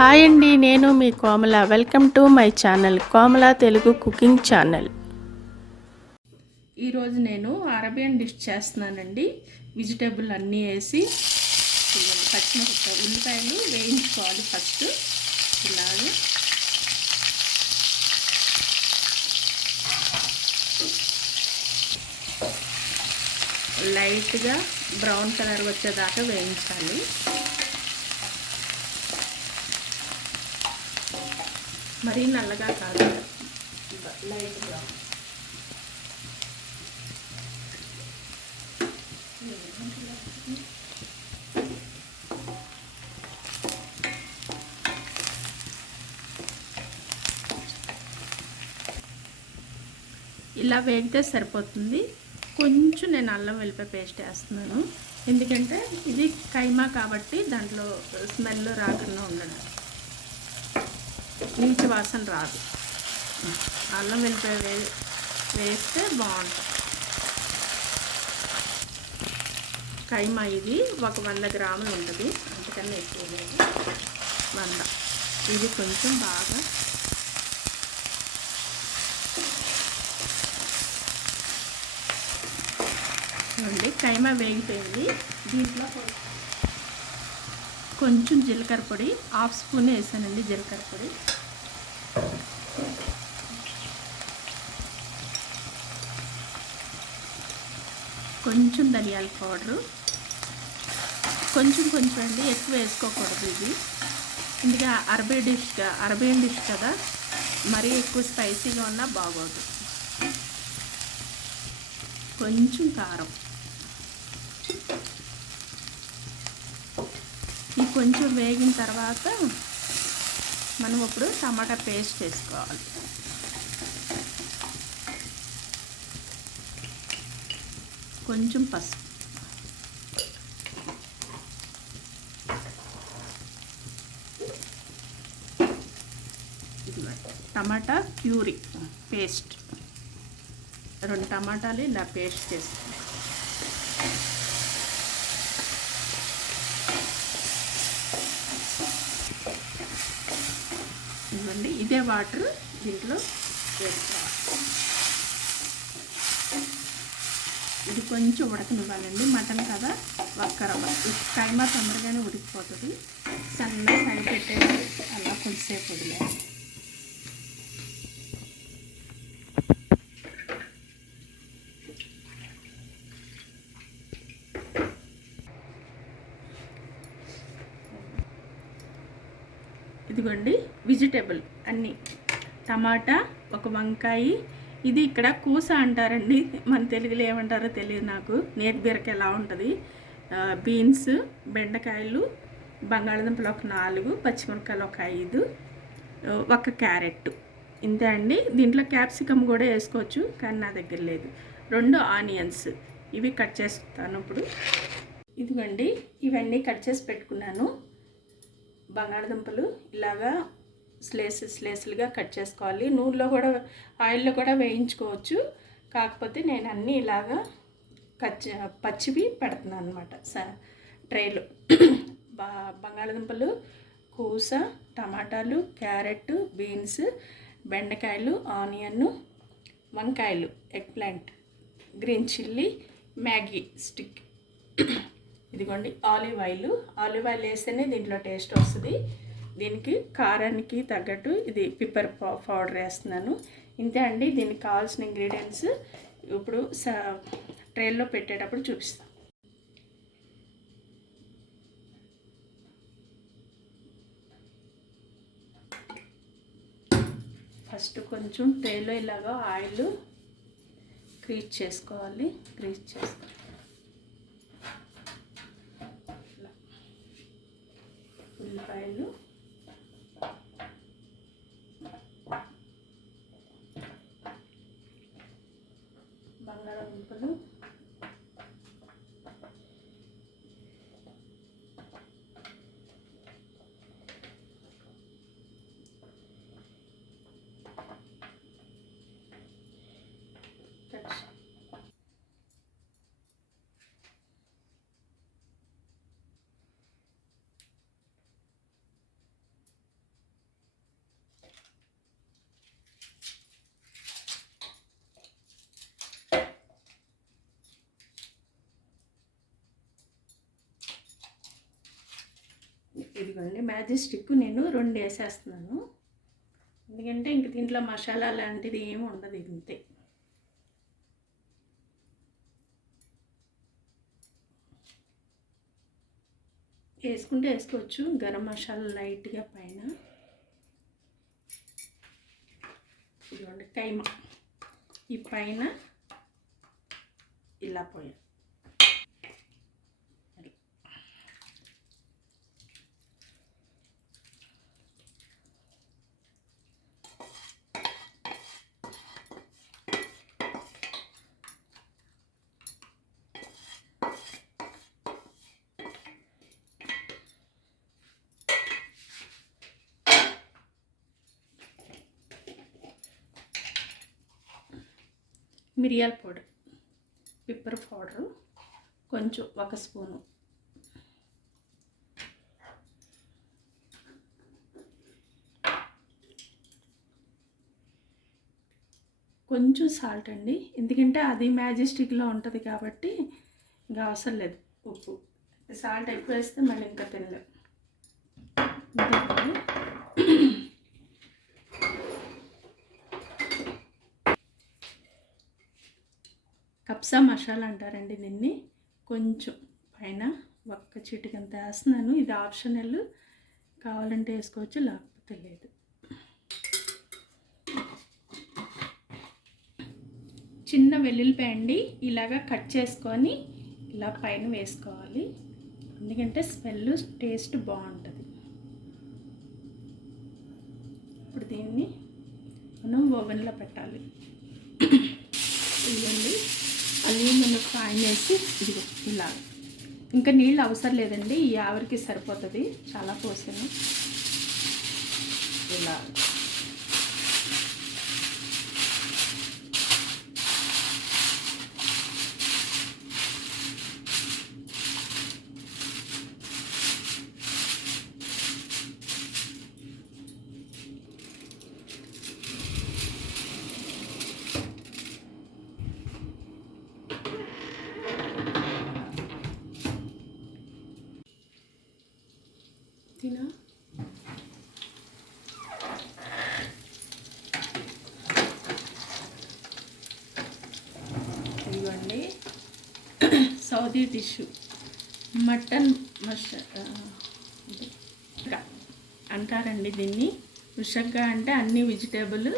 Hi అండి, నేను మీ Komala. Welcome to my channel Komala Telugu cooking channel. ఈరోజు నేను అరేబియన్ డిష్ చేస్తున్నానండి. వెజిటేబుల్ అన్నీ వేసి పచ్చిమిరపకాయ ఉల్లిపాయలు వేయించుకోవాలి. ఫస్ట్ ఇలాగే లైట్గా బ్రౌన్ కలర్ వచ్చేదాకా వేయించాలి. మరీ నల్లగా కాదు, లైట్ బ్రౌన్. ఇలా వేగితే సరిపోతుంది. కొంచెం నేను అల్లం వెల్లిపాయ పేస్ట్ వేస్తున్నాను, ఎందుకంటే ఇది కైమా కాబట్టి దాంట్లో స్మెల్ రాకుండా ఉండడం, నీటి వాసన రాదు. అల్లం వెల్లిపాయ వేస్తే బాగుంటుంది. కైమా ఇది ఒక 100 గ్రాములు ఉంటుంది, అంతకన్నా ఎక్కువ లేదు, 100. ఇది కొంచెం బాగా కైమా వేగిపోయింది. దీంట్లో కొంచెం జీలకర్ర పొడి, 1/2 స్పూన్ వేసానండి జీలకర్ర పొడి. కొంచెం ధనియాల పౌడరు, కొంచెం అండి, ఎక్కువ వేసుకోకూడదు ఇది, ఎందుకంటే అరేబియన్ డిష్ కదా, మరీ ఎక్కువ స్పైసీగా ఉన్నా బాగోదు. కొంచెం కారం, ఇది కొంచెం వేగిన తర్వాత మనం ఇప్పుడు టమాటా పేస్ట్ వేసుకోవాలి. కొంచెం పసుపు, టమాటా ప్యూరీ పేస్ట్, 2 టమాటాలు ఇలా పేస్ట్ చేసుకోవాలి. ఇవ్వండి, ఇదే వాటర్ దీంట్లో వేసుకోవాలి. ఇది కొంచెం ఉడకనివ్వాలండి, మటన్ కదా, ఒక్కరవ్వ. కైమా తొందరగానే ఉడికిపోతుంది. సన్నగా సైడ్ పెట్టేసి అలా కొంచెంసేపు వదిలేయాలి. ఇదిగోండి వెజిటేబుల్ అన్నీ, టమాటా, ఒక వంకాయ, ఇది ఇక్కడ కూస అంటారండి, మన తెలుగులో ఏమంటారో తెలియదు నాకు, నేతి బీరకాయ ఎలా ఉంటుంది, బీన్స్, బెండకాయలు, బంగాళదుంపలు ఒక 4, పచ్చిమిరపకాయలు ఒక 5, ఒక క్యారెట్, ఇంతే అండి. దీంట్లో క్యాప్సికమ్ కూడా వేసుకోవచ్చు, కానీ నా దగ్గర లేదు. 2 ఆనియన్స్, ఇవి కట్ చేస్తాను ఇప్పుడు. ఇదిగోండి, ఇవన్నీ కట్ చేసి పెట్టుకున్నాను. బంగాళదుంపలు ఇలాగా స్లేస్లుగా కట్ చేసుకోవాలి. నూనెలో కూడా, ఆయిల్లో కూడా వేయించుకోవచ్చు, కాకపోతే నేను అన్నీ ఇలాగా పచ్చివి పెడుతున్నాను అనమాట ట్రేలో. బంగాళదుంపలు, కూస, టమాటాలు, క్యారెట్, బీన్స్, బెండకాయలు, ఆనియన్, వంకాయలు, egg plant, green chilli, Maggi stick. ఇదిగోండి ఆలివ్ ఆయిల్ వేస్తేనే దీంట్లో టేస్ట్ వస్తుంది. దీనికి కారానికి తగ్గట్టు ఇది పిప్పర్ పౌడర్ వేస్తున్నాను. ఇంతే అండి. దీనికి కావాల్సిన ఇంగ్రీడియంట్స్ ఇప్పుడు ట్రేలో పెట్టేటప్పుడు చూపిస్తాను. ఫస్ట్ కొంచెం ట్రేలో ఇలాగా ఆయిల్ గ్రీస్ చేసుకోవాలి. ఉల్లిపాయలు, బంగాళదుంపలు, ఇదిగోండి మ్యాజిక్ స్టిక్ నేను 2 వేసేస్తున్నాను, ఎందుకంటే ఇంక దీంట్లో మసాలా లాంటిది ఏమి ఉండదు, ఇంతే. వేసుకుంటే వేసుకోవచ్చు గరం మసాలా లైట్గా పైన. ఇదిగోండి కైమా ఈ పైన ఇలా పోయాలి. మిరియాల పౌడర్, పెప్పర్ పౌడరు కొంచెం 1 స్పూను, కొంచెం సాల్ట్ అండి, ఎందుకంటే అది మ్యాజిక్ స్టిక్లో ఉంటుంది కాబట్టి ఇంకా అవసరం లేదు ఉప్పు. సాల్ట్ ఎక్కువ వేస్తే మళ్ళీ ఇంకా తినలేం. కప్సా మసాలా అంటారండి దీన్ని. కొంచెం పైన 1 చిటికంత వేస్తున్నాను, ఇది ఆప్షనల్, కావాలంటే వేసుకోవచ్చు లేకపోతే లేదు. చిన్న వెల్లుల్లిపాయ అండి, ఇలాగా కట్ చేసుకొని ఇలా పైన వేసుకోవాలి, ఎందుకంటే స్మెల్ టేస్ట్ బాగుంటుంది. ఇప్పుడు దీన్ని మనం ఓవెన్లో పెట్టాలి. ఇవ్వండి అల్యూమినియం ఫాయిల్ వేసి ఇదిగో ఇలా, ఇంకా నీళ్ళు అవసరం లేదండి, ఈ ఆవిరికి సరిపోతుంది, చాలా పోసాను. ఇలా తినా ఇదిగోండి సౌదీ డిష్ మటన్ ముషగ్గా అంటారండి దీన్ని. ముషగ్గా అంటే అన్ని వెజిటేబుల్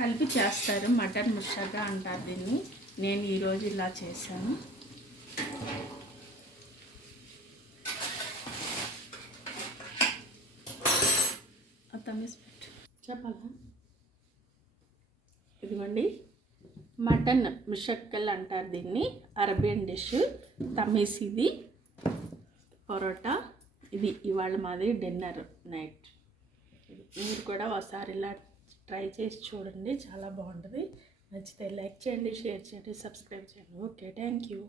కలిపి చేస్తారు, మటన్ ముషగ్గా అంటారు దీన్ని. నేను ఈరోజు ఇలా చేశాను. చెప్పాలా? ఇదిగోండి మటన్ ముషక్కల్ అంటారు దీన్ని, అరబియన్ డిష్. తమీస్ ఇది పరోటా, ఇది ఇవాళ మాది డిన్నర్ నైట్. మీరు కూడా ఒకసారి ఇలా ట్రై చేసి చూడండి, చాలా బాగుంటుంది. నచ్చితే లైక్ చేయండి, షేర్ చేయండి, సబ్స్క్రైబ్ చేయండి. Okay, thank you.